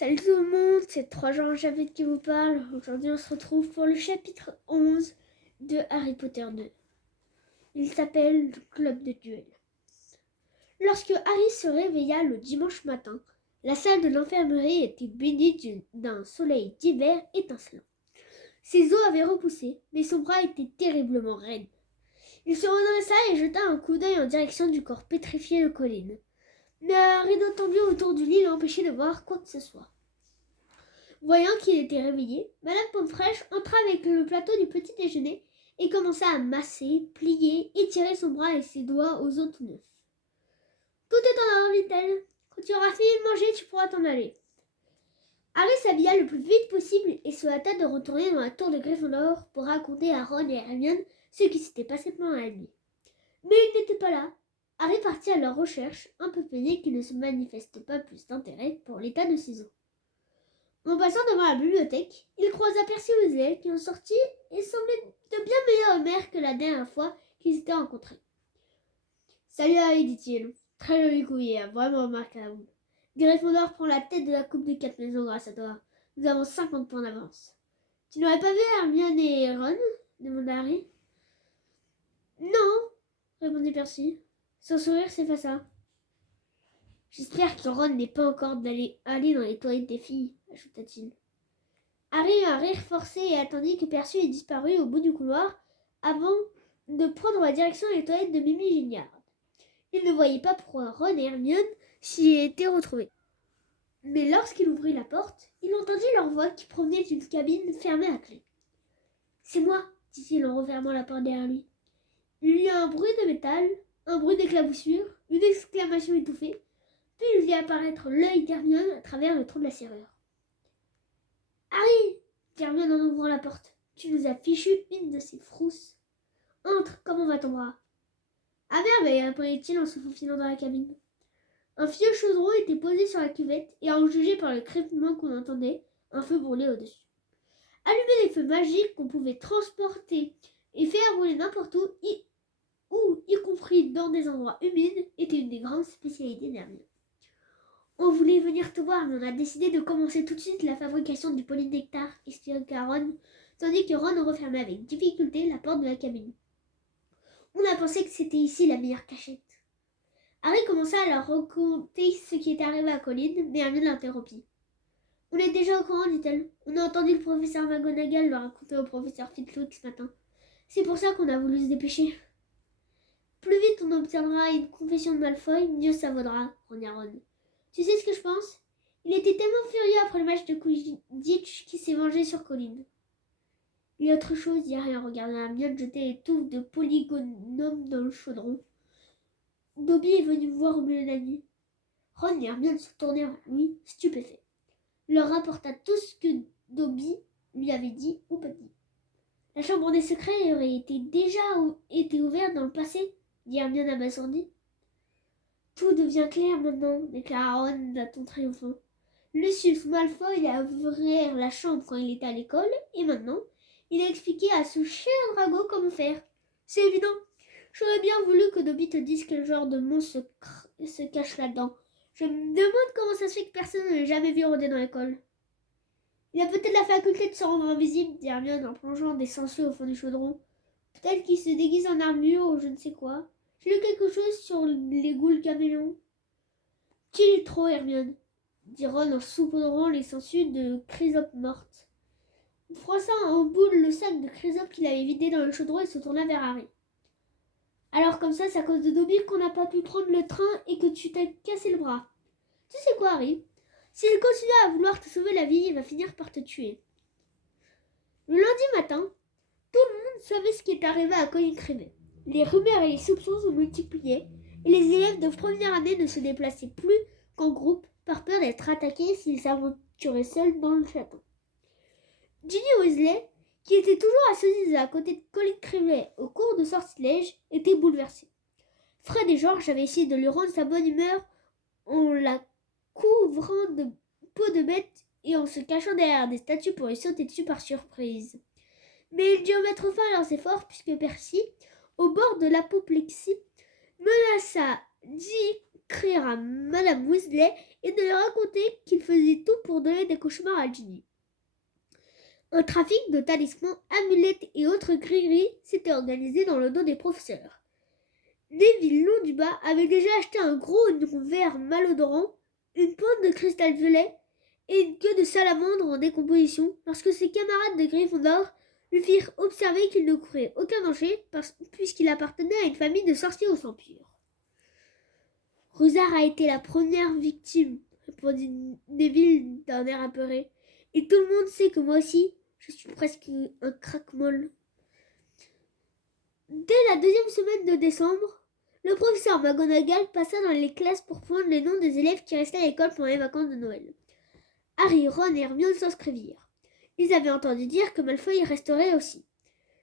Salut tout le monde, c'est 3 Jean-Javid qui vous parle. Aujourd'hui on se retrouve pour le chapitre 11 de Harry Potter 2. Il s'appelle le Club de Duel. Lorsque Harry se réveilla le dimanche matin, la salle de l'infirmerie était bénie d'un soleil d'hiver étincelant. Ses os avaient repoussé, mais son bras était terriblement raide. Il se redressa et jeta un coup d'œil en direction du corps pétrifié de Colline. Mais un rideau tendu autour du lit l'empêchait de voir quoi que ce soit. Voyant qu'il était réveillé, Madame Pomme-Fraîche entra avec le plateau du petit déjeuner et commença à masser, plier, étirer son bras et ses doigts aux os tout neufs. « Tout est en ordre, dit-elle. Quand tu auras fini de manger, tu pourras t'en aller. » Harry s'habilla le plus vite possible et se hâta de retourner dans la tour de Gryffondor pour raconter à Ron et à Hermione ce qui s'était passé pendant la nuit. Mais ils n'étaient pas là. Harry partit à leur recherche, un peu peiné qu'il ne se manifeste pas plus d'intérêt pour l'état de ses os. En passant devant la bibliothèque, il croisa Percy Weasley qui en sortit et semblait de bien meilleure humeur que la dernière fois qu'ils s'étaient rencontrés. « Salut Harry, dit-il. Très joli couillet, vraiment remarquable. Gryffondor prend la tête de la coupe des 4 maisons grâce à toi. Nous avons 50 points d'avance. »« Tu n'aurais pas vu Hermione et Ron ?» demanda Harry. « Non, » répondit Percy. Son sourire s'effaça. « J'espère que Ron n'est pas encore allé dans les toilettes des filles, » ajouta-t-il. Harry eut un rire forcé et attendit que Percy ait disparu au bout du couloir avant de prendre la direction des toilettes de Mimi Gignard. Il ne voyait pas pourquoi Ron et Hermione s'y étaient retrouvés. Mais lorsqu'il ouvrit la porte, il entendit leur voix qui provenait d'une cabine fermée à clé. « C'est moi, » dit-il en refermant la porte derrière lui. Il y eut un bruit de métal, un bruit d'éclaboussure, une exclamation étouffée, puis il vit apparaître l'œil d'Hermione à travers le trou de la serrure. « Harry !» dit Hermione en ouvrant la porte. « Tu nous as fichu une de ces frousses. Entre, comment va ton bras ?» « À merveille !» répondit-il en se faufilant dans la cabine. Un vieux chaudron était posé sur la cuvette et, à en juger par le crépitement qu'on entendait, un feu brûlait au-dessus. Allumer des feux magiques qu'on pouvait transporter et faire brûler n'importe où, y compris dans des endroits humides, était une des grandes spécialités d'Hermione. On voulait venir te voir, mais on a décidé de commencer tout de suite la fabrication du polynectar, expliqua Ron, tandis que Ron refermait avec difficulté la porte de la cabine. On a pensé que c'était ici la meilleure cachette. Harry commença à leur raconter ce qui était arrivé à Colline, mais Hermione l'interrompit. On est déjà au courant, dit-elle. On a entendu le professeur McGonagall le raconter au professeur Flitwick ce matin. C'est pour ça qu'on a voulu se dépêcher. Plus vite on obtiendra une confession de Malfoy, mieux ça vaudra, grogna Ron. Tu sais ce que je pense ? Il était tellement furieux après le match de Quidditch qu'il s'est vengé sur Colline. Il y a autre chose, dit Harry en regardant Hermione jeter les touffes de polygonum dans le chaudron. Dobby est venu me voir au milieu de la nuit. Ron et Hermione se tournèrent vers lui, stupéfaits. Il leur rapporta tout ce que Dobby lui avait dit ou pas dit. La chambre des secrets aurait déjà été ouverte dans le passé, dit Hermione abasourdie. Tout devient clair maintenant, déclara Ron d'un ton triomphant. Lucius Malfoy a ouvert la chambre quand il était à l'école, et maintenant, il a expliqué à ce cher dragon comment faire. C'est évident. J'aurais bien voulu que Dobby te dise quel genre de monstre se cache là-dedans. Je me demande comment ça se fait que personne ne l'ait jamais vu rôder dans l'école. Il a peut-être la faculté de se rendre invisible, dit Hermione en plongeant des sangsues au fond du chaudron. Peut-être qu'il se déguise en armure ou je ne sais quoi. J'ai lu quelque chose sur les ghouls caméléons. Tu lis trop, Hermione, dit Ron en saupoudrant les sangsues de chrysope morte. Il froissa en boule le sac de chrysope qu'il avait vidé dans le chaudron et se tourna vers Harry. Alors comme ça, c'est à cause de Dobby qu'on n'a pas pu prendre le train et que tu t'as cassé le bras. Tu sais quoi, Harry ? S'il continue à vouloir te sauver la vie, il va finir par te tuer. Le lundi matin, tout le monde savait ce qui est arrivé à Colin Creevey. Les rumeurs et les soupçons se multipliaient et les élèves de première année ne se déplaçaient plus qu'en groupe par peur d'être attaqués s'ils s'aventuraient seuls dans le château. Ginny Weasley, qui était toujours assise à côté de Colin Creevey au cours de sortilège, était bouleversée. Fred et George avaient essayé de lui rendre sa bonne humeur en la couvrant de peau de bête et en se cachant derrière des statues pour lui sauter dessus par surprise. Mais ils durent mettre fin à leurs efforts puisque Percy, au bord de l'apoplexie, menaça crier à Madame Weasley et de lui raconter qu'il faisait tout pour donner des cauchemars à Ginny. Un trafic de talismans, amulettes et autres grilleries s'était organisé dans le dos des professeurs. Neville Londubat avait déjà acheté un gros oignon vert malodorant, une pointe de cristal violet et une queue de salamandre en décomposition lorsque ses camarades de Gryffondor lui firent observer qu'il ne courait aucun danger puisqu'il appartenait à une famille de sorciers au sang pur. Rusard a été la première victime, répondit Neville d'un air apeuré. Et tout le monde sait que moi aussi, je suis presque un craque-molle. Dès la deuxième semaine de décembre, le professeur McGonagall passa dans les classes pour prendre les noms des élèves qui restaient à l'école pendant les vacances de Noël. Harry, Ron et Hermione s'inscrivirent. Ils avaient entendu dire que Malfoy y resterait aussi,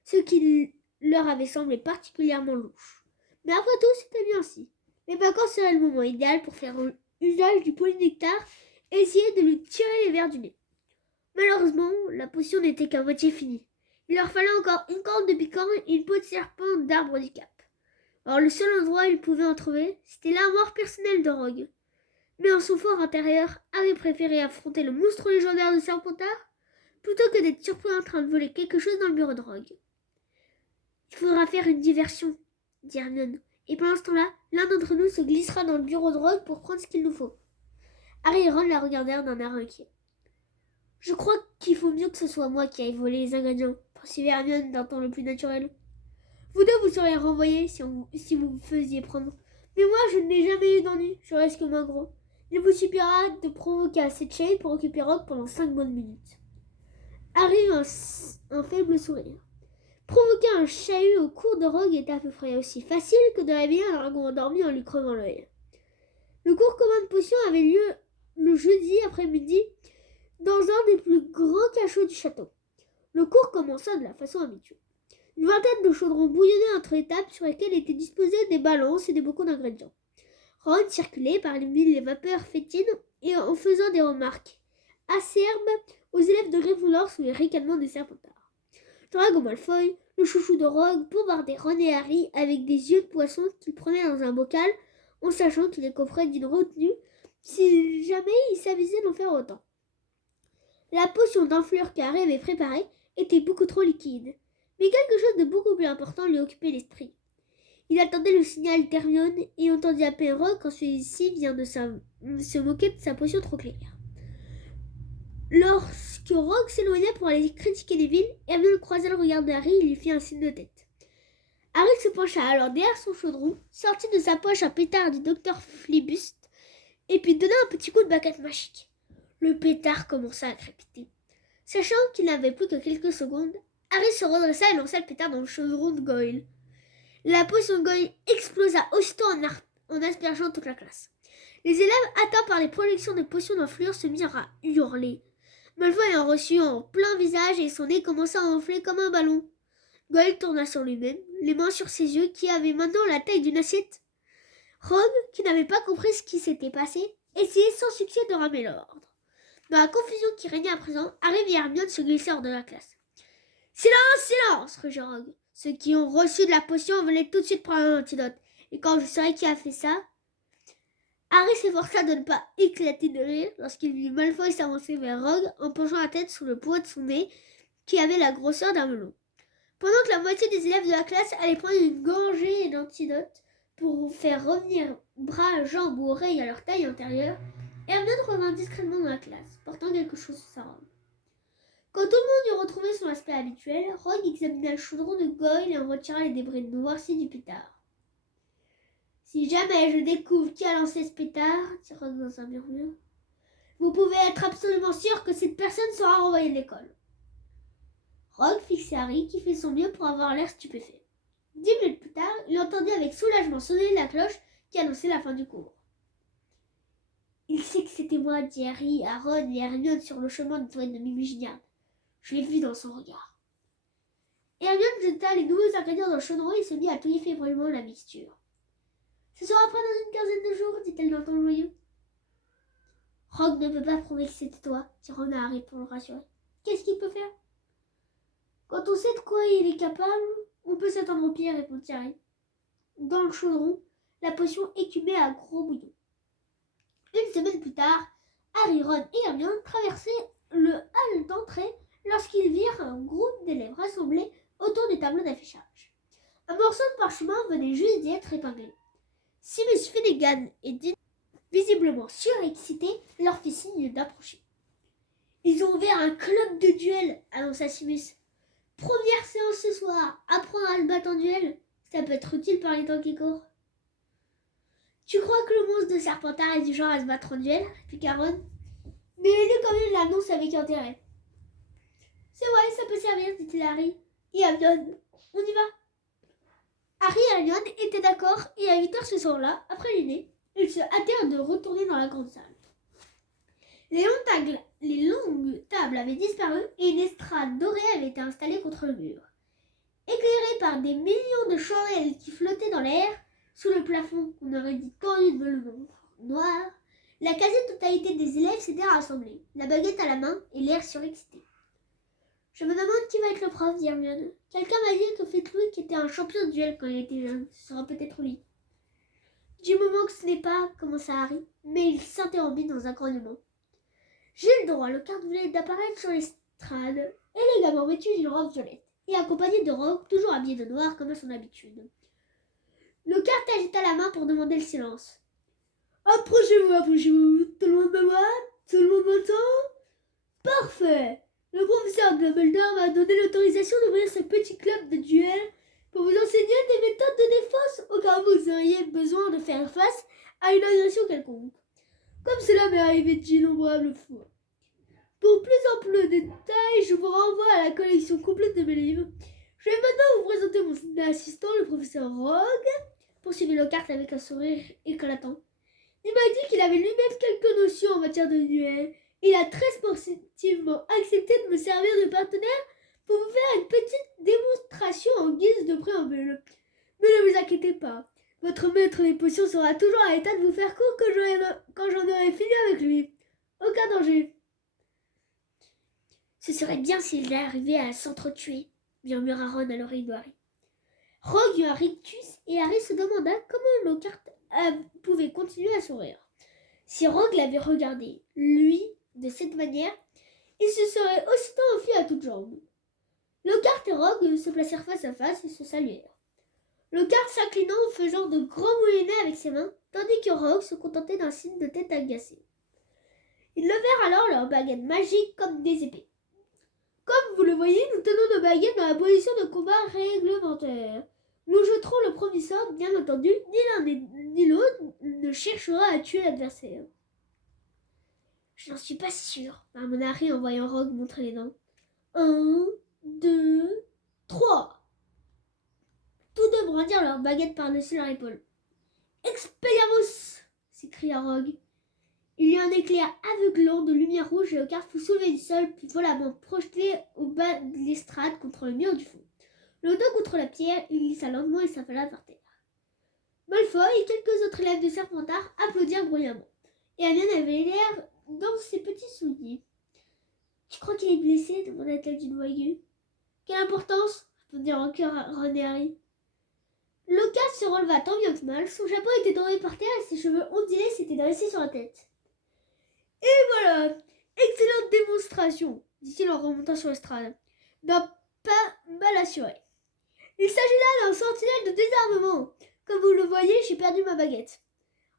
ce qui leur avait semblé particulièrement louche. Mais après tout, c'était bien ainsi. Les vacances seraient le moment idéal pour faire usage du polynectar et essayer de lui tirer les vers du nez. Malheureusement, la potion n'était qu'à moitié finie. Il leur fallait encore une corde de piquant et une peau de serpent d'arbre du cap. Alors le seul endroit où ils pouvaient en trouver, c'était l'armoire personnelle de Rogue. Mais en son fort intérieur, Harry préférait affronter le monstre légendaire de Serpentard plutôt que d'être surpris en train de voler quelque chose dans le bureau de Rogue. « Il faudra faire une diversion, » dit Hermione. « Et pendant ce temps-là, l'un d'entre nous se glissera dans le bureau de Rogue pour prendre ce qu'il nous faut. » Harry et Ron la regardèrent d'un air inquiet. « Je crois qu'il faut mieux que ce soit moi qui aille voler les ingrédients, » poursuivit Hermione d'un ton le plus naturel. « Vous deux, vous seriez renvoyés si vous vous faisiez prendre. Mais moi, je n'ai jamais eu d'ennui, je reste comme un gros. Il vous suffira de provoquer assez de shade pour occuper Rogue pendant 5 bonnes minutes. » Harry eut un faible sourire. Provoquer un chahut au cours de Rogue était à peu près aussi facile que de réveiller un dragon endormi en lui crevant l'œil. Le cours commun de potions avait lieu le jeudi après-midi dans un des plus grands cachots du château. Le cours commença de la façon habituelle. Une vingtaine de chaudrons bouillonnaient entre les tables sur lesquelles étaient disposées des balances et des bocaux d'ingrédients. Ron circulait parmi les vapeurs fétines et en faisant des remarques acerbes aux élèves de Gryffondor sous les ricanements des Serpentards. Drago Malfoy, le chouchou de Rogue, bombardait Ron et Harry avec des yeux de poisson qu'il prenait dans un bocal en sachant qu'il les coffrait d'une retenue si jamais il s'avisait d'en faire autant. La potion d'enflure qu'Harry avait préparée était beaucoup trop liquide, mais quelque chose de beaucoup plus important lui occupait l'esprit. Il attendait le signal d'Hermione et entendit à peine Rogue quand celui-ci vient de se moquer de sa potion trop claire. Lorsque Rogue s'éloignait pour aller critiquer Neville, Hermione croisa le regard de Harry et lui fit un signe de tête. Harry se pencha alors derrière son chaudron, sortit de sa poche un pétard du docteur Flibuste et puis donna un petit coup de baguette magique. Le pétard commença à crépiter. Sachant qu'il n'avait plus que quelques secondes, Harry se redressa et lança le pétard dans le chaudron de Goyle. La potion de Goyle explosa aussitôt en aspergeant toute la classe. Les élèves atteints par les projections de potions d'enflure se mirent à hurler. Malfoy en reçut en plein visage et son nez commença à enfler comme un ballon. Goyle tourna sur lui-même, les mains sur ses yeux qui avaient maintenant la taille d'une assiette. Ron, qui n'avait pas compris ce qui s'était passé, essayait sans succès de ramener l'ordre. Dans la confusion qui régnait à présent, Harry et Hermione se glissèrent hors de la classe. « Silence, silence !» rugit Rogue. « Ceux qui ont reçu de la potion venaient tout de suite prendre un antidote. Et quand je saurai qui a fait ça... » Harry s'efforça de ne pas éclater de rire lorsqu'il vit Malfoy s'avancer vers Rogue en penchant la tête sous le poids de son nez qui avait la grosseur d'un melon. Pendant que la moitié des élèves de la classe allaient prendre une gorgée d'antidote pour faire revenir bras, jambes ou oreilles à leur taille intérieure, Hermione revint discrètement dans la classe, portant quelque chose sur sa robe. Quand tout le monde eut retrouvé son aspect habituel, Rogue examina le chaudron de Goyle et en retira les débris noircis du pétard. « Si jamais je découvre qui a lancé ce pétard, » dit Rogue dans un murmure, « vous pouvez être absolument sûr que cette personne sera renvoyée de l'école. » Rogue fixait Harry qui fit son mieux pour avoir l'air stupéfait. 10 minutes plus tard, il entendit avec soulagement sonner la cloche qui annonçait la fin du cours. « Il sait que c'était moi, » dit Harry à Ron et Hermione sur le chemin de toilette de Mimiginiard. Je l'ai vu dans son regard. Hermione jeta les nouveaux ingrédients dans le chaudron et se mit à touiller fébrilement la mixture. « Ce sera prêt dans une quinzaine de jours, » dit-elle d'un ton joyeux. « Rogue ne peut pas prouver que c'était toi, » dit Ron à Harry pour le rassurer. « Qu'est-ce qu'il peut faire ? » « Quand on sait de quoi il est capable, on peut s'attendre au pire, » répondit Harry. Dans le chaudron, la potion écumait à gros bouillons. Une semaine plus tard, Harry, Ron et Hermione traversaient le hall d'entrée lorsqu'ils virent un groupe d'élèves rassemblés autour du tableau d'affichage. Un morceau de parchemin venait juste d'y être épinglé. Seamus Finnegan et Dean, visiblement surexcités, leur fit signe d'approcher. « Ils ont ouvert un club de duel !» annonça Seamus. « Première séance ce soir, apprendre à se battre en duel, ça peut être utile par les temps qui courent. » « Tu crois que le monstre de Serpentard est du genre à se battre en duel ?» répliqua Ron. « Mais il quand même l'annonce avec intérêt. »« C'est vrai, ça peut servir, dit-il à Harry. Et Hermione, on y va ?» Harry et Hermione étaient d'accord et à 8h ce soir-là, après le dîner, ils se hâtèrent de retourner dans la grande salle. Les longues tables avaient disparu et une estrade dorée avait été installée contre le mur. Éclairée par des millions de chandelles qui flottaient dans l'air, sous le plafond qu'on aurait dit tendu de velours noir, la quasi-totalité des élèves s'étaient rassemblés, la baguette à la main et l'air surexcité. « Je me demande qui va être le prof, dit Hermione. Quelqu'un m'a dit que Flitwick était un champion de duel quand il était jeune. Ce sera peut-être lui. » Du moment que ce n'est pas, commença Harry, mais il s'interrompit dans un grognement. Gilles de Roy-le-Carte venait d'apparaître sur l'estrade, élégamment vêtu d'une robe violette, et accompagné de Rogue, toujours habillé de noir comme à son habitude. Le carte agita la main pour demander le silence. « Approchez-vous, approchez-vous. Tout le monde me voit? Tout le monde m'entend? Parfait. Le professeur Dumbledore m'a donné l'autorisation d'ouvrir ce petit club de duel pour vous enseigner des méthodes de défense au cas où vous auriez besoin de faire face à une agression quelconque. Comme cela m'est arrivé d'innombrables fois. Pour plus ample détail, je vous renvoie à la collection complète de mes livres. Je vais maintenant vous présenter mon assistant, le professeur Rogue, poursuivit Lockhart avec un sourire éclatant. Il m'a dit qu'il avait lui-même quelques notions en matière de duel. Il a très sportivement accepté de me servir de partenaire pour vous faire une petite démonstration en guise de préambule. Mais ne vous inquiétez pas, votre maître des potions sera toujours à l'état de vous faire court quand j'en aurai fini avec lui. Aucun danger. Ce serait bien s'il arrivait à s'entretuer, murmura Ron à l'oreille de Harry. Rogue eut un rictus et Harry se demanda comment Lockhart pouvait continuer à sourire. Si Rogue l'avait regardé, lui, de cette manière, il se serait aussitôt enfui à toutes jambes. Lockhart et Rogue se placèrent face à face et se saluèrent. Lockhart s'inclinant en faisant de grands moulinets avec ses mains, tandis que Rogue se contentait d'un signe de tête agacée. Ils levèrent alors leurs baguettes magiques comme des épées. Comme vous le voyez, nous tenons nos baguettes dans la position de combat réglementaire. Nous jeterons le premier sort, bien entendu, ni l'un ni l'autre ne cherchera à tuer l'adversaire. Je n'en suis pas sûre, marmonna Harry en voyant Rogue montrer les dents. 1, 2, 3. Tous deux brandirent leurs baguettes par-dessus leur épaule. Expelliarmus s'écria Rogue. Il y eut un éclair aveuglant de lumière rouge et Lockhart fut soulevé du sol, puis violemment projeté au bas de l'estrade contre le mur du fond. Le dos contre la pierre, il glissa lentement et s'affala par terre. Malfoy et quelques autres élèves de Serpentard applaudirent bruyamment. Et Hermione avait l'air dans ses petits souliers. « Tu crois qu'il est blessé ?» demanda-t-elle d'une voix aiguë. « Quelle importance ?» répondirent en chœur Ron et Harry. Lockhart se releva tant bien que mal, son chapeau était tombé par terre et ses cheveux ondulés s'étaient dressés sur la tête. « Et voilà, excellente démonstration !» dit-il en remontant sur l'estrade, d'un pas mal assuré. « Il s'agit là d'un sentinelle de désarmement. Comme vous le voyez, j'ai perdu ma baguette. »«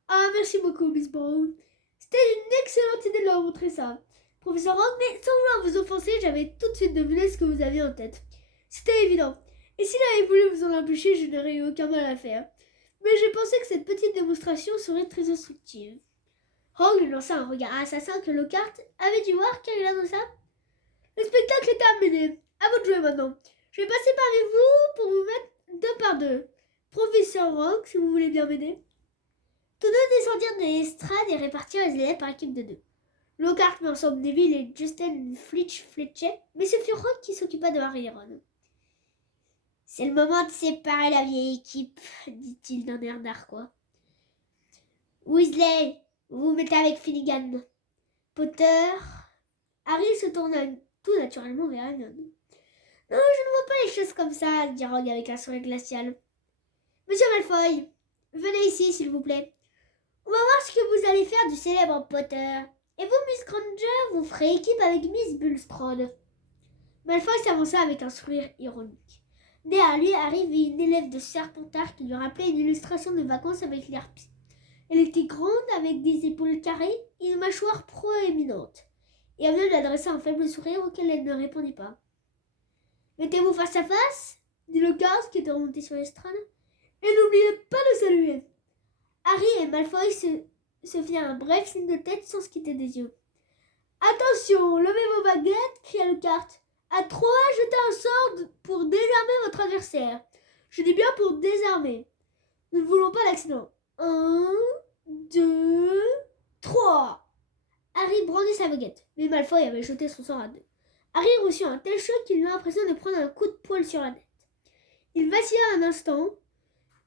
Ah, merci beaucoup, Miss Brown. C'était une excellente idée de leur montrer ça. Professeur Rogue, mais sans vouloir vous offenser, j'avais tout de suite deviné ce que vous aviez en tête. C'était évident. Et s'il avait voulu vous en empêcher, je n'aurais eu aucun mal à faire. Mais j'ai pensé que cette petite démonstration serait très instructive. » Rogue lui lança un regard assassin que Lockhart avait dû voir car il annonça. « Le spectacle est terminé. À vous de jouer maintenant. Je vais passer parmi vous pour vous mettre deux par deux. Professeur Rogue, si vous voulez bien m'aider. » Tous deux descendirent de l'estrade et répartirent les élèves par équipe de deux. Lockhart mit ensemble Neville et Justin Fletcher, mais ce fut Rogue qui s'occupa de Harry et Ron. « C'est le moment de séparer la vieille équipe, dit-il d'un air narquois. Weasley, vous vous mettez avec Finnegan. Potter. » Harry se tourna tout naturellement vers Hermione. « Non, je ne vois pas les choses comme ça, dit Rogue avec un sourire glacial. Monsieur Malfoy, venez ici, s'il vous plaît. On va voir ce que vous allez faire du célèbre Potter. Et vous, Miss Granger, vous ferez équipe avec Miss Bulstrode. Malfoy s'avança avec un sourire ironique. Derrière lui arrive une élève de Serpentard qui lui rappelait une illustration de vacances avec l'herpie. Elle était grande avec des épaules carrées et une mâchoire proéminente. Et Hermione lui adressa un faible sourire auquel elle ne répondit pas. « Mettez-vous face à face ?» dit le garde qui était remonté sur l'estrade. « Et n'oubliez pas de saluer !» Harry et Malfoy se firent un bref signe de tête sans se quitter des yeux. « Attention, levez vos baguettes !» cria le carte. « À 3, jetez un sort pour désarmer votre adversaire. Je dis bien pour désarmer. Nous ne voulons pas d'accident. 1, 2, 3. » Harry brandit sa baguette, mais Malfoy avait jeté son sort à 2. Harry reçut un tel choc qu'il eut l'impression de prendre un coup de poing sur la tête. Il vacilla un instant,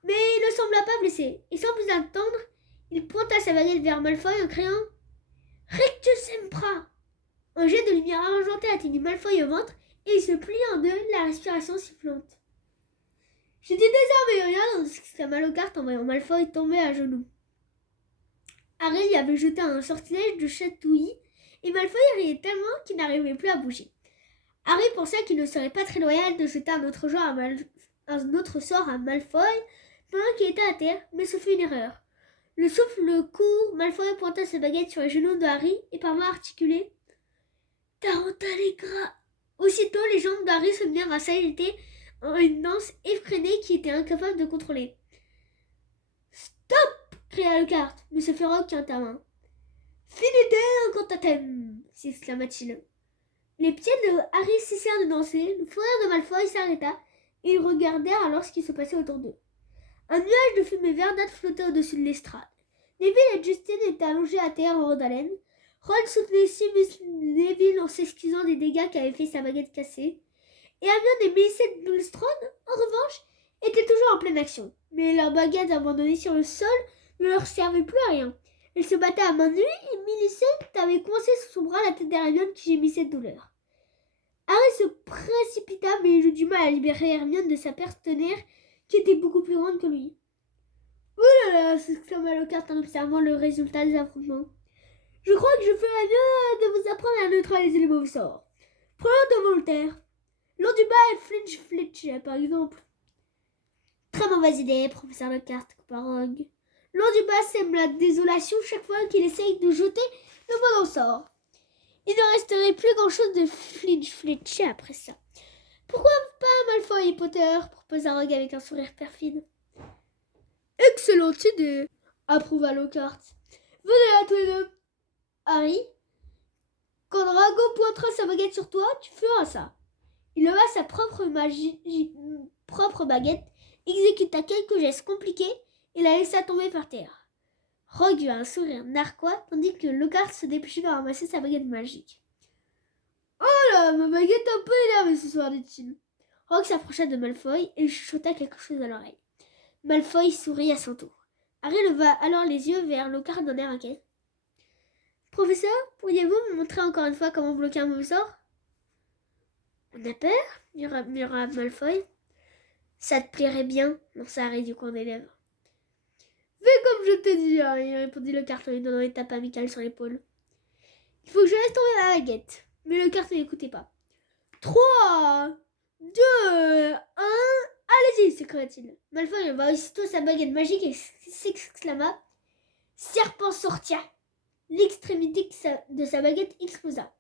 mais il ne sembla pas blessé, et sans plus attendre, il pointa sa baguette vers Malfoy en criant « Rictus Sempra !» Un jet de lumière argentée atteignit Malfoy au ventre, et il se plia en deux, la respiration sifflante. « J'ai dit désarmé, rien !» s'exclama Lockhart en voyant Malfoy tomber à genoux. Harry y avait jeté un sortilège de chatouillis, et Malfoy riait tellement qu'il n'arrivait plus à bouger. Harry pensa qu'il ne serait pas très loyal de jeter un autre sort à Malfoy pendant qu'il était à terre, mais ce fut une erreur. Le souffle court, Malfoy pointa sa baguette sur les genoux de Harry et parvint à articuler « Tarantalegra !» Aussitôt, les jambes d'Harry se mirent à s'agiter en une danse effrénée qu'il était incapable de contrôler. « Stop !» cria Lockhart, mais ce fut Rogue qui intervint. « Finite incantatem !» s'exclama-t-il. Les pieds de Harry cessèrent de danser, le fou rire de Malfoy s'arrêta, et ils regardèrent alors ce qui se passait autour d'eux. Un nuage de fumée verdâtre flottait au-dessus de l'estrade. Neville et Justin étaient allongés à terre en haleine. Ron soutenait Seamus Neville en s'excusant des dégâts qu'avait fait sa baguette cassée. Et Hermione et Millicent Bulstrode, en revanche, étaient toujours en pleine action. Mais leurs baguettes abandonnées sur le sol ne leur servaient plus à rien. Elles se battaient à main nue et Millicent avait coincé sous son bras la tête d'Hermione qui gémissait de douleur. Harry se précipita, mais il eut du mal à libérer Hermione de sa partenaire qui était beaucoup plus grande que lui. « Oh là là !» s'exclama Lockhart en observant le résultat des affrontements. « Je crois que je ferais mieux de vous apprendre à neutraliser les mauvais sorts. Prenons de Voltaire. Lors du bas et Flinch Fletcher, par exemple. »« Très mauvaise idée, professeur Lockhart, coupa Rogue. Lors du bas sème la désolation chaque fois qu'il essaye de jeter le bon sort. Il ne resterait plus grand-chose de Flinch Fletcher après ça. Pourquoi pas Malfoy et Potter ?» proposa Rogue avec un sourire perfide. « Excellente idée !» approuva Lockhart. « Venez là tous les deux. Harry, quand Drago pointera sa baguette sur toi, tu feras ça. » Il leva sa propre baguette, exécuta quelques gestes compliqués et la laissa tomber par terre. Rogue eut un sourire narquois tandis que Lockhart se dépêchait de ramasser sa baguette magique. « Oh là, ma baguette est un peu énervée ce soir, dit-il. » Rogue s'approcha de Malfoy et chuchota quelque chose à l'oreille. Malfoy sourit à son tour. Harry leva alors les yeux vers Lockhart d'un air inquiet. « Professeur, pourriez-vous me montrer encore une fois comment bloquer un mauvais sort ?»« On a peur ?» murmura Malfoy. « Ça te plairait bien ?» lança Harry du coin des lèvres. « Fais comme je t'ai dit, Harry !» répondit Lockhart en lui donnant une tape amicale sur l'épaule. « Il faut que je laisse tomber ma baguette. » Mais Lockhart ne l'écoutait pas. « 3, 2, 1, allez-y !» s'écria-t-il. Malfoy leva aussitôt sa baguette magique et s'exclama « Serpent sortia !» L'extrémité de sa baguette explosa.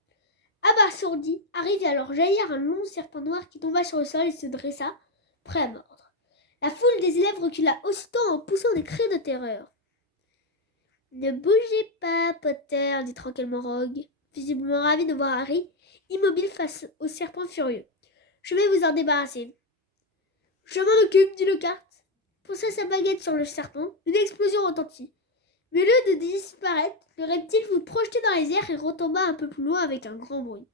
Abasourdi, Harry vit alors jaillir un long serpent noir qui tomba sur le sol et se dressa, prêt à mordre. La foule des élèves recula aussitôt en poussant des cris de terreur. « Ne bougez pas, Potter, » dit tranquillement Rogue, visiblement ravi de voir Harry, immobile face au serpent furieux. « Je vais vous en débarrasser. »« Je m'en occupe, » dit Lockhart. Poussa sa baguette sur le serpent, une explosion retentit. Mais au lieu de disparaître, le reptile fut projeté dans les airs et retomba un peu plus loin avec un grand bruit.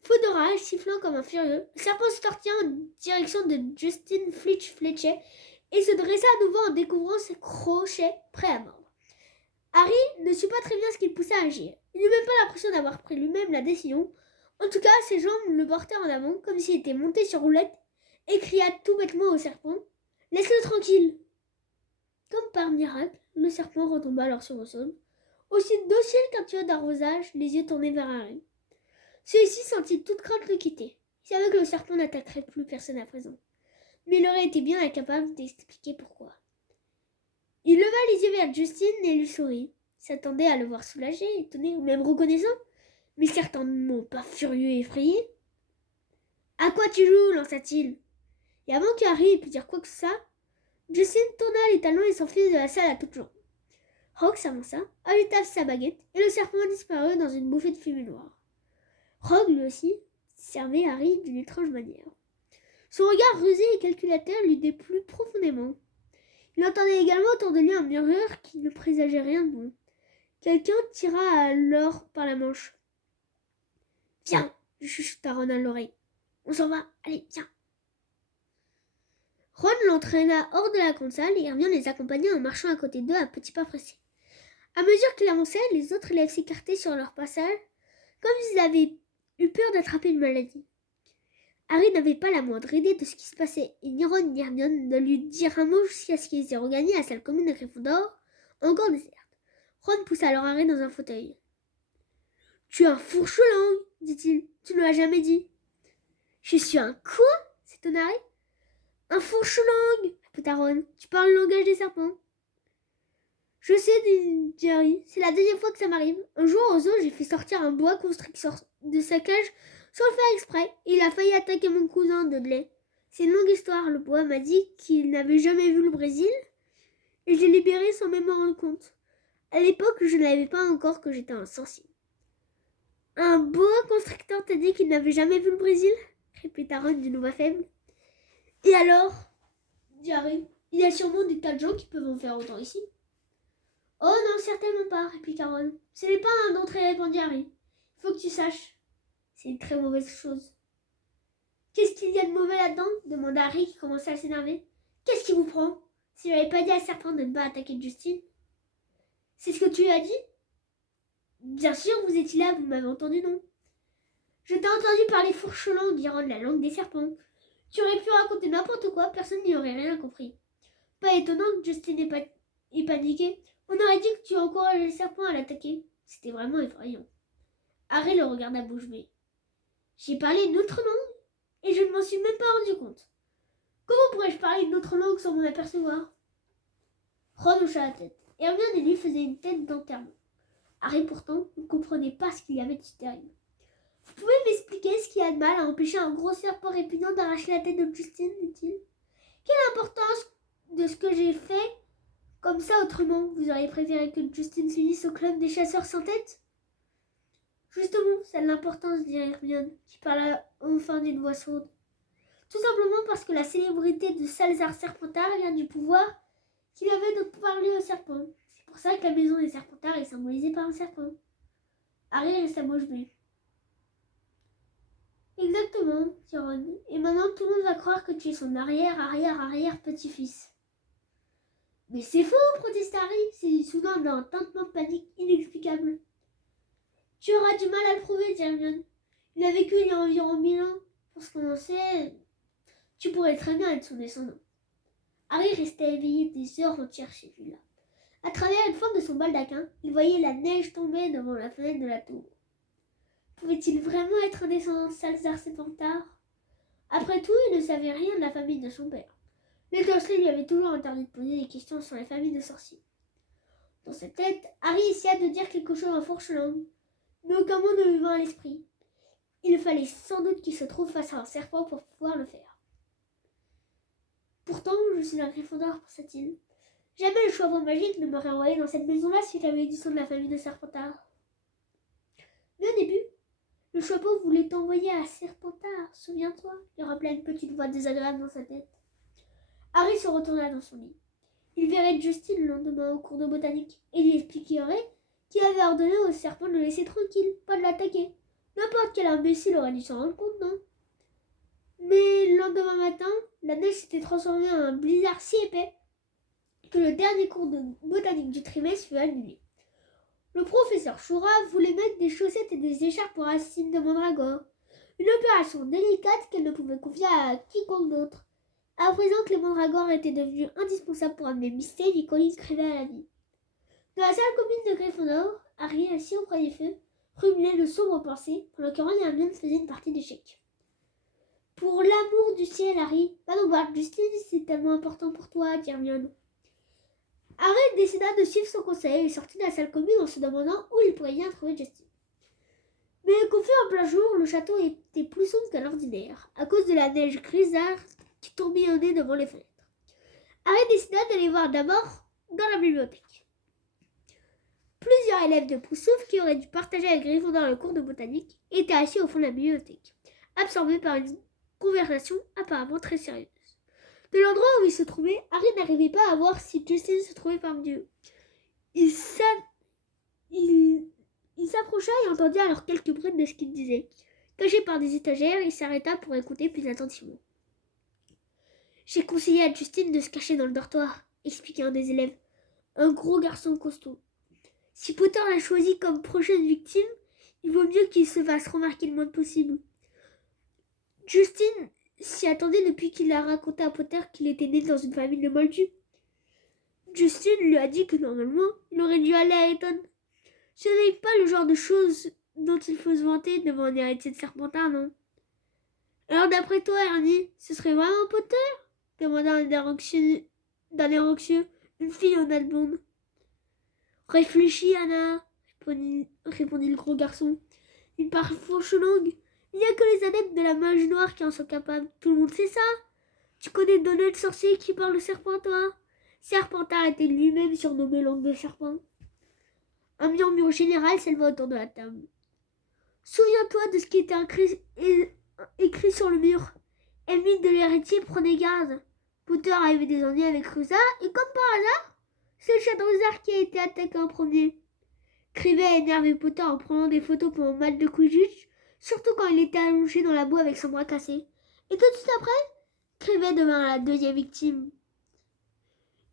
Fou de rage, sifflant comme un furieux, le serpent se tortilla en direction de Justin Fletcher et se dressa à nouveau en découvrant ses crochets prêts à mordre. Harry ne sut pas très bien ce qu'il poussait à agir. Il n'eut même pas l'impression d'avoir pris lui-même la décision. En tout cas, ses jambes le portèrent en avant, comme s'il était monté sur roulette, et cria tout bêtement au serpent « Laisse-le tranquille !» Comme par miracle, le serpent retomba alors sur le sol, aussi docile qu'un tuyau d'arrosage, les yeux tournés vers Harry. Celui-ci sentit toute crainte le quitter. Il savait que le serpent n'attaquerait plus personne à présent. Mais il aurait été bien incapable d'expliquer pourquoi. Il leva les yeux vers Justine et lui sourit. Il s'attendait à le voir soulagé, étonné ou même reconnaissant, mais certainement pas furieux et effrayé. « À quoi tu joues ?» lança-t-il. Et avant que Harry ait pu dire quoi que ce soit, Justine tourna les talons et s'enfuit de la salle à toutes jambes. Rogue s'avança, agita sa baguette, et le serpent disparut dans une bouffée de fumée noire. Rogue, lui aussi, servait Harry d'une étrange manière. Son regard rusé et calculateur lui déplut profondément. Il entendait également autour de lui un murmure qui ne présageait rien de bon. Quelqu'un tira alors par la manche. « Viens !» chuchota Ron à l'oreille. « On s'en va, allez, viens !» Ron l'entraîna hors de la grande salle et Hermione les accompagna en marchant à côté d'eux à petits pas pressés. À mesure qu'il avançait, les autres élèves s'écartaient sur leur passage, comme s'ils avaient eu peur d'attraper une maladie. Harry n'avait pas la moindre idée de ce qui se passait, et ni Ron ni Hermione ne lui dirent un mot jusqu'à ce qu'ils aient regagné la salle commune de Gryffondor, encore déserte. Ron poussa alors Harry dans un fauteuil. « Tu es un fourche-langue, dit-il. Tu ne l'as jamais dit. »« Je suis un quoi ?» s'étonna Harry. « Un fourche-langue, répéta Ron. Tu parles le langage des serpents. »« Je sais, dit Harry. C'est la deuxième fois que ça m'arrive. Un jour au zoo, j'ai fait sortir un boa constrictor de sa cage sans le faire exprès, et il a failli attaquer mon cousin Dudley. C'est une longue histoire. Le boa m'a dit qu'il n'avait jamais vu le Brésil, et je l'ai libéré sans même m'en rendre compte. À l'époque, je ne savais pas encore que j'étais un sorcier. »« Un boa constrictor t'a dit qu'il n'avait jamais vu le Brésil ?» répéta Ron d'une voix faible. « Et alors ?» dit Harry. « Il y a sûrement des tas de gens qui peuvent en faire autant ici. »« Oh non, certainement pas, répliqua Ron. Ce n'est pas un nom très répandu, Harry. Il faut que tu saches. C'est une très mauvaise chose. »« Qu'est-ce qu'il y a de mauvais là-dedans ?» demanda Harry qui commençait à s'énerver. « Qu'est-ce qui vous prend ? Si je n'avais pas dit à Serpent de ne pas attaquer Justine. »« C'est ce que tu lui as dit ? » ?»« Bien sûr, vous étiez là, vous m'avez entendu, non ? » ?»« Je t'ai entendu parler fourche-langue, dit Ron, la langue des serpents. Tu aurais pu raconter n'importe quoi, personne n'y aurait rien compris. Pas étonnant que Justine ait paniqué. On aurait dit que tu encourageais les serpents à l'attaquer. C'était vraiment effrayant. » Harry le regarda bouche bée. « J'ai parlé une autre langue et je ne m'en suis même pas rendu compte. Comment pourrais-je parler une autre langue sans m'en apercevoir ?» Ron hocha la tête. Hermione et lui faisaient une tête d'enterrement. Harry pourtant ne comprenait pas ce qu'il y avait de si terrible. « Vous pouvez m'expliquer ce qu'il y a de mal à empêcher un gros serpent répugnant d'arracher la tête de Justine, dit-il. Quelle importance de ce que j'ai fait comme ça autrement? Vous auriez préféré que Justine s'unisse au club des chasseurs sans tête? » Justement, c'est de l'importance, dit Hermione, qui parla enfin d'une voix sourde. Tout simplement parce que la célébrité de Salazar Serpentard vient du pouvoir qu'il avait de parler aux serpents. C'est pour ça que la maison des Serpentards est symbolisée par un serpent. Harry resta bouche bée. Exactement, dit Ron. Et maintenant tout le monde va croire que tu es son arrière petit-fils. Mais c'est faux, protesta Harry. C'est soudain d'un tintement de panique inexplicable. Tu auras du mal à le prouver, dit Hermione. Il a vécu il y a environ 1000 ans. Pour ce qu'on en sait, tu pourrais très bien être son descendant. Harry restait éveillé des heures entières chez lui là. À travers une fente de son baldaquin, il voyait la neige tomber devant la fenêtre de la tour. Pouvait-il vraiment être un descendant de Salazar Serpentard? Après tout, il ne savait rien de la famille de son père. Les Dursley lui avaient toujours interdit de poser des questions sur les familles de sorciers. Dans sa tête, Harry essaya de dire quelque chose en fourche-langue, mais aucun mot ne lui vint à l'esprit. Il fallait sans doute qu'il se trouve face à un serpent pour pouvoir le faire. Pourtant, je suis un Gryffondor, pensa-t-il. Jamais le chapeau magique ne m'aurait envoyé dans cette maison-là si j'avais du sang de la famille de Serpentard. Mais au début, le chapeau voulait t'envoyer à Serpentard, souviens-toi, il rappela une petite voix désagréable dans sa tête. Harry se retourna dans son lit. Il verrait Justine le lendemain au cours de botanique et lui expliquerait qu'il avait ordonné au serpent de le laisser tranquille, pas de l'attaquer. N'importe quel imbécile aurait dû s'en rendre compte, non? Mais le lendemain matin, la neige s'était transformée en un blizzard si épais que le dernier cours de botanique du trimestre fut annulé. Le professeur Choura voulait mettre des chaussettes et des écharpes pour Racine de Mandragore, une opération délicate qu'elle ne pouvait confier à quiconque d'autre. À présent que les mandragores étaient devenus indispensables pour amener Mystère et Colline crevaient à la vie. Dans la salle commune de Gryffondor, Harry, assis auprès du feu, ruminait de sombres pensées pendant que Ron et Hermione faisaient une partie d'échecs. Pour l'amour du ciel, Harry, va nous voir Justine, c'est tellement important pour toi, dit Hermione. Harry décida de suivre son conseil et sortit de la salle commune en se demandant où il pourrait bien trouver Justine. Mais confus en plein jour, le château était plus sombre qu'à l'ordinaire, à cause de la neige grisâtre qui tourbillonnait devant les fenêtres. Harry décida d'aller voir d'abord dans la bibliothèque. Plusieurs élèves de Poufsouffle qui auraient dû partager avec Gryffondor le cours de botanique étaient assis au fond de la bibliothèque, absorbés par une conversation apparemment très sérieuse. De l'endroit où il se trouvait, Harry n'arrivait pas à voir si Justine se trouvait parmi eux. Il s'approcha et entendit alors quelques bruits de ce qu'il disait. Caché par des étagères, il s'arrêta pour écouter plus attentivement. « J'ai conseillé à Justine de se cacher dans le dortoir, » expliquait un des élèves, un gros garçon costaud. « Si Potter l'a choisi comme prochaine victime, il vaut mieux qu'il se fasse remarquer le moins possible. » Justine s'y attendait depuis qu'il a raconté à Potter qu'il était né dans une famille de moldus. Justine lui a dit que normalement, il aurait dû aller à Eton. Ce n'est pas le genre de choses dont il faut se vanter devant un héritier de Serpentard, non? Alors d'après toi, Ernie, ce serait vraiment Potter? Demanda d'un air anxieux une fille en album. Réfléchis, Anna, répondit le gros garçon. Il parle fourche langue. Il n'y a que les adeptes de la mage noire qui en sont capables. Tout le monde sait ça. Tu connais Donald le sorcier qui parle Serpentard? Serpentard était lui-même surnommé langue de serpent. Un murmure général s'éleva autour de la table. Souviens-toi de ce qui était écrit sur le mur. Hermine de l'héritier prenait garde. Potter avait des ennuis avec Rusard et comme par hasard, c'est le Chateauzard qui a été attaqué en premier. Crivet a énervé Potter en prenant des photos pour un match de Quidditch, surtout quand il était allongé dans la boue avec son bras cassé. Et tout de suite après, Crivet devint la deuxième victime.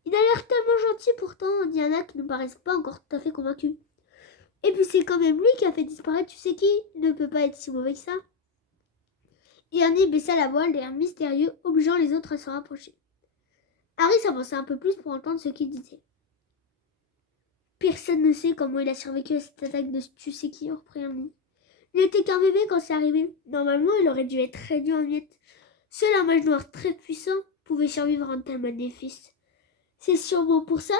Il a l'air tellement gentil pourtant, dit Anna qui ne paraissait pas encore tout à fait convaincue. Et puis c'est quand même lui qui a fait disparaître tu sais qui, il ne peut pas être si mauvais que ça. Ernie baissa la voix, l'air mystérieux, obligeant les autres à se rapprocher. Harry s'avança un peu plus pour entendre ce qu'il disait. Personne ne sait comment il a survécu à cette attaque de tu sais qui, reprit Ernie. Il n'était qu'un bébé quand c'est arrivé. Normalement, il aurait dû être réduit en miettes. Seul un mage noir très puissant pouvait survivre à un tel maléfice. C'est sûrement pour ça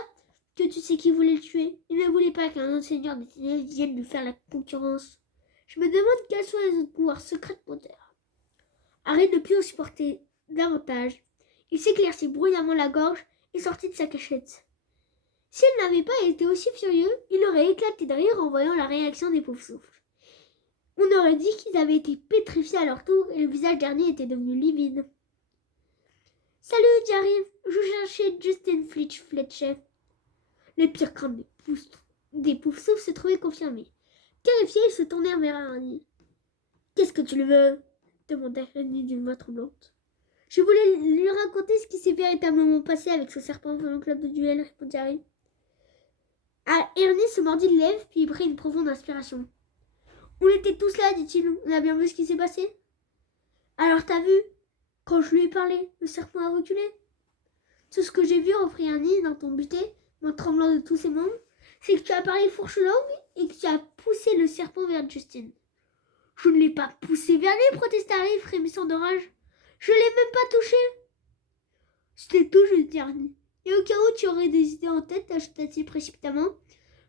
que tu sais qui voulait le tuer. Il ne voulait pas qu'un autre seigneur des ténèbres vienne lui faire la concurrence. Je me demande quels sont les autres pouvoirs secrets de Potter. Harry ne put en supporter davantage. Il s'éclaircit bruyamment la gorge et sortit de sa cachette. S'il n'avait pas été aussi furieux, il aurait éclaté de rire en voyant la réaction des Poufsouffles. On aurait dit qu'ils avaient été pétrifiés à leur tour et le visage dernier était devenu livide. « Salut, j'arrive. Je cherchais Justine Fletcher. » Les pires craintes des Poufsouffles se trouvaient confirmées. Terrifiés, ils se tournèrent vers Harry. « Qu'est-ce que tu le veux ?» demanda Harry d'une voix tremblante. « Je voulais lui raconter ce qui s'est véritablement passé avec ce serpent pendant le club de duel, répondit Harry. Ernie se mordit les lèvres, puis il prit une profonde inspiration. On était tous là, dit-il. On a bien vu ce qui s'est passé. Alors t'as vu? Quand je lui ai parlé, le serpent a reculé. Tout ce que j'ai vu, reprit Ernie d'un ton buté, en tremblant de tous ses membres, c'est que tu as parlé fourche langue et que tu as poussé le serpent vers Justine. Je ne l'ai pas poussé vers lui, protesta Harry, frémissant de rage. Je l'ai même pas touché. C'était tout, je dis Ernie. Et au cas où tu aurais des idées en tête, ajouta-t-il précipitamment,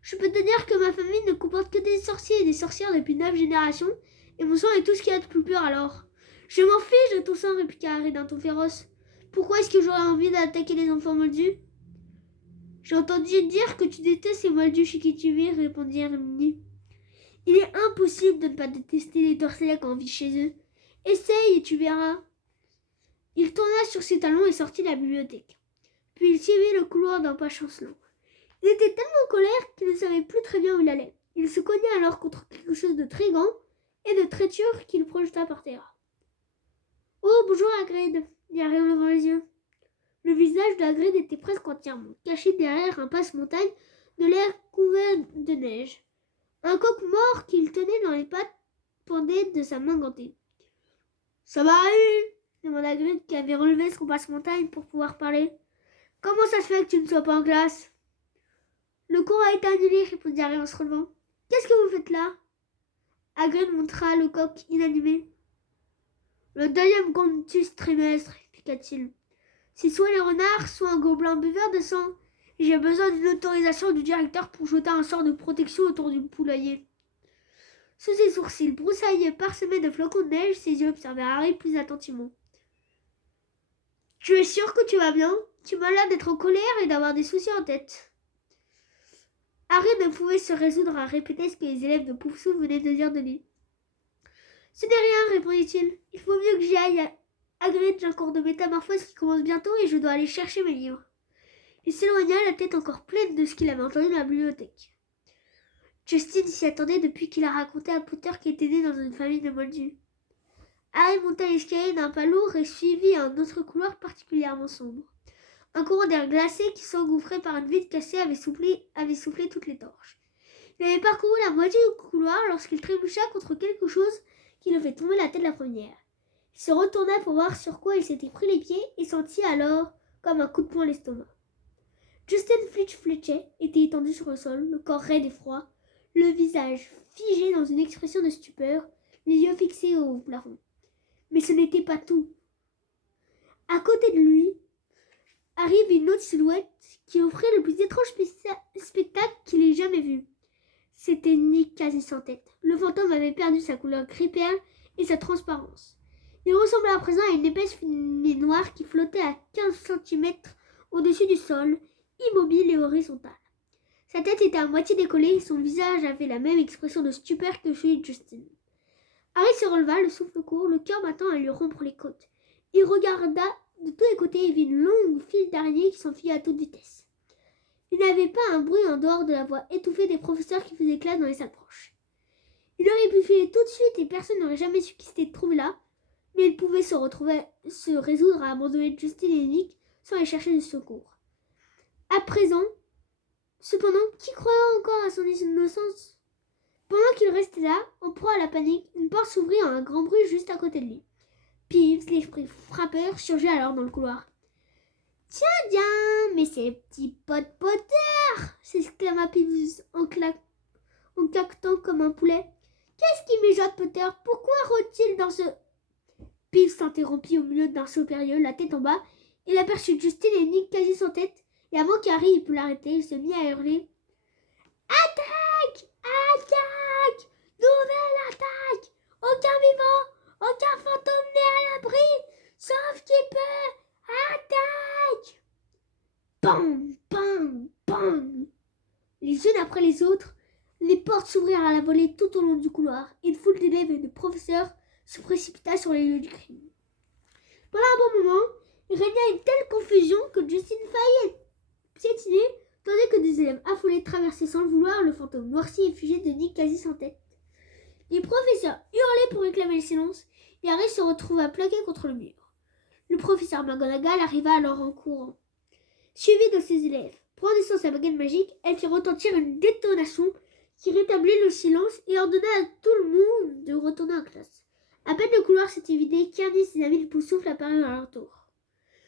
je peux te dire que ma famille ne comporte que des sorciers et des sorcières depuis 9 générations, et mon sang est tout ce qu'il y a de plus pur alors. Je m'en fiche de ton sang, répliqua Harry d'un ton féroce. Pourquoi est-ce que j'aurais envie d'attaquer les enfants moldus? J'ai entendu dire que tu détestes les moldus chez qui tu vis, répondit Hermione. Il est impossible de ne pas détester les Dursley quand on vit chez eux. Essaye et tu verras. Il tourna sur ses talons et sortit de la bibliothèque. Puis il suivit le couloir d'un pas chancelant. Il était tellement en colère qu'il ne savait plus très bien où il allait. Il se cogna alors contre quelque chose de très grand et de très dur qu'il projeta par terre. « Oh, bonjour Hagrid !» dit Harry en levant les yeux. Le visage de Hagrid était presque entièrement caché derrière un passe-montagne de l'air couvert de neige. Un coq mort qu'il tenait dans les pattes pendait de sa main gantée. « Ça va, Harry ?» demanda Hagrid qui avait relevé son passe-montagne pour pouvoir parler. Comment ça se fait que tu ne sois pas en classe? Le cours a été annulé, répondit Harry en se relevant. Qu'est-ce que vous faites là? Hagrid montra le coq inanimé. Le deuxième Cantus trimestre, expliqua-t-il. C'est soit les renards, soit un gobelin buveur de sang. J'ai besoin d'une autorisation du directeur pour jeter un sort de protection autour du poulailler. Sous ses sourcils broussaillés parsemés de flocons de neige, ses yeux observaient Harry plus attentivement. Tu es sûr que tu vas bien? Tu m'as l'air d'être en colère et d'avoir des soucis en tête. Harry ne pouvait se résoudre à répéter ce que les élèves de Poufsouffle venaient de dire de lui. Ce n'est rien, répondit-il. Il faut mieux que j'y aille. Hagrid, j'ai un cours de métamorphose qui commence bientôt et je dois aller chercher mes livres. Il s'éloigna, la tête encore pleine de ce qu'il avait entendu dans la bibliothèque. Justin s'y attendait depuis qu'il a raconté à Potter qu'il était né dans une famille de moldus. Harry monta l'escalier d'un pas lourd et suivit un autre couloir particulièrement sombre. Un courant d'air glacé qui s'engouffrait par une vitre cassée avait soufflé toutes les torches. Il avait parcouru la moitié du couloir lorsqu'il trébucha contre quelque chose qui le fait tomber la tête la première. Il se retourna pour voir sur quoi il s'était pris les pieds et sentit alors comme un coup de poing l'estomac. Justin Fletcher était étendu sur le sol, le corps raide et froid, le visage figé dans une expression de stupeur, les yeux fixés au plafond. Mais ce n'était pas tout. À côté de lui, arrive une autre silhouette qui offrait le plus étrange spectacle qu'il ait jamais vu. C'était Nick quasi sans tête. Le fantôme avait perdu sa couleur gris-perle et sa transparence. Il ressemblait à présent à une épaisse fumée noire qui flottait à 15 cm au-dessus du sol, immobile et horizontale. Sa tête était à moitié décollée et son visage avait la même expression de stupeur que celui de Justin. Harry se releva, le souffle court, le cœur battant à lui rompre les côtes. Il regarda de tous les côtés et vit une longue file d'araignées qui s'enfuyait à toute vitesse. Il n'y avait pas un bruit en dehors de la voix étouffée des professeurs qui faisaient classe dans les salles proches. Il aurait pu filer tout de suite et personne n'aurait jamais su qu'il s'était trouvé là, mais il pouvait se résoudre à abandonner Justin et Nick sans aller chercher du secours. À présent, cependant, qui croyait encore à son innocence? Pendant qu'il restait là, en proie à la panique, une porte s'ouvrit à un grand bruit juste à côté de lui. Peeves, l'esprit frappeur, surgit alors dans le couloir. « Tiens, bien, mais c'est petit Potter !» s'exclama Peeves en claquetant comme un poulet. « Qu'est-ce qui mijote, Potter? Pourquoi rôde-t-il dans ce... » Peeves s'interrompit au milieu d'un saut périlleux, la tête en bas. Il aperçut Justin et Nick quasi sans tête, et avant qu'Harry pût l'arrêter, il se mit à hurler. « Attaque! Attaque! Nouvelle attaque! Aucun vivant! Aucun fantôme n'est à l'abri! Sauf qui peut! Attaque! » Bam! Bam! Bam! Les unes après les autres, les portes s'ouvrirent à la volée tout au long du couloir, et une foule d'élèves et de professeurs se précipita sur les lieux du crime. Pendant un bon moment, il régna une telle confusion que Justin faillit piétiner, tandis que des élèves affolés traversaient sans le vouloir le fantôme noirci et figé de Nick quasi sans tête. Les professeurs hurlaient pour réclamer le silence, et Harry se retrouva plaqué contre le mur. Le professeur McGonagall arriva alors en courant. Suivi de ses élèves, brandissant sa baguette magique, elle fit retentir une détonation qui rétablit le silence et ordonna à tout le monde de retourner en classe. À peine le couloir s'était vidé, qu'Hermione et ses amis de Poufsouffle apparurent à leur tour.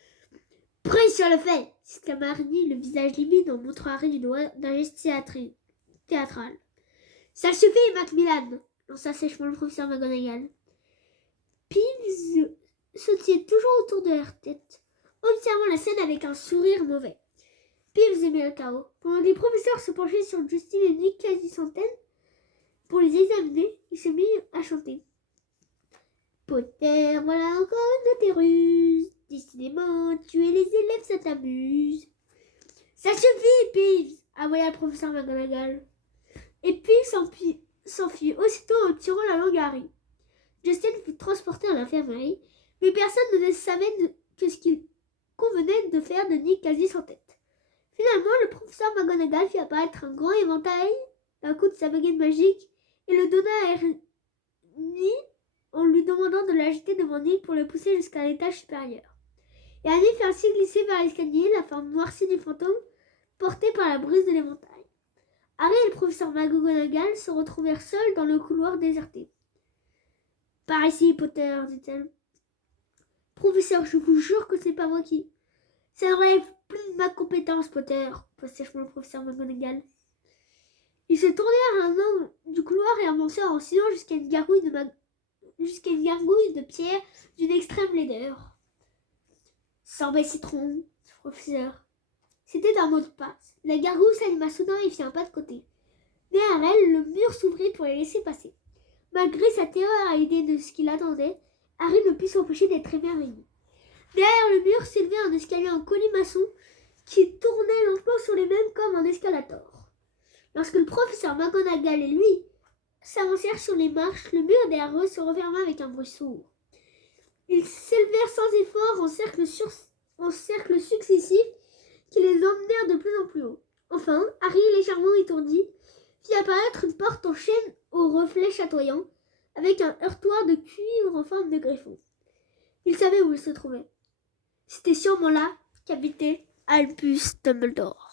« Prise sur le fait !» s'exclama Harry, le visage livide en montrant Harry du doigt d'un geste théâtral. « Ça suffit, Macmillan !» lança sèchement le professeur McGonagall. Peeves sautait toujours autour de leur tête, observant la scène avec un sourire mauvais. Peeves aimait le chaos. Pendant que les professeurs se penchaient sur Justin et Nick quasi sans tête pour les examiner, il se mit à chanter. Potter, voilà encore une de tes ruses. Décidément, tuer les élèves, ça t'amuse. Ça suffit, Peeves, aboya le professeur McGonagall. Et Peeves s'enfuit aussitôt en tirant la langue à Harry. Justin fut transporté à l'infirmerie, mais personne ne savait que ce qu'il convenait de faire de Nick quasi sans tête. Finalement, le professeur McGonagall fit apparaître un grand éventail d'un coup de sa baguette magique et le donna à Hermione en lui demandant de l'agiter devant Nick pour le pousser jusqu'à l'étage supérieur. Et Harry fit ainsi glisser vers l'escalier la forme noircie du fantôme portée par la brise de l'éventail. Harry et le professeur McGonagall se retrouvèrent seuls dans le couloir déserté. « Par ici, Potter, dit-elle. Professeur, je vous jure que c'est pas moi qui... Ça ne relève plus de ma compétence, Potter, sèchement le professeur McGonagall. Ils se tournèrent à un angle du couloir et avancèrent en silence jusqu'à une gargouille de pierre d'une extrême laideur. Sorbet citron, dit le professeur. C'était un mot de passe. La gargouille s'anima soudain et fit un pas de côté. Derrière elle, le mur s'ouvrit pour les laisser passer. Malgré sa terreur à l'idée de ce qui l'attendait, Harry ne put s'empêcher d'être émerveillé. Derrière le mur s'élevait un escalier en colimaçon qui tournait lentement sur lui-même comme un escalator. Lorsque le professeur McGonagall et lui s'avancèrent sur les marches, le mur derrière eux se referma avec un bruit sourd. Ils s'élevèrent sans effort en cercles successifs qui les emmenèrent de plus en plus haut. Enfin, Harry, légèrement étourdi, fit apparaître une porte en chêne aux reflets chatoyants, avec un heurtoir de cuivre en forme de griffon. Il savait où il se trouvait. C'était sûrement là qu'habitait Albus Dumbledore.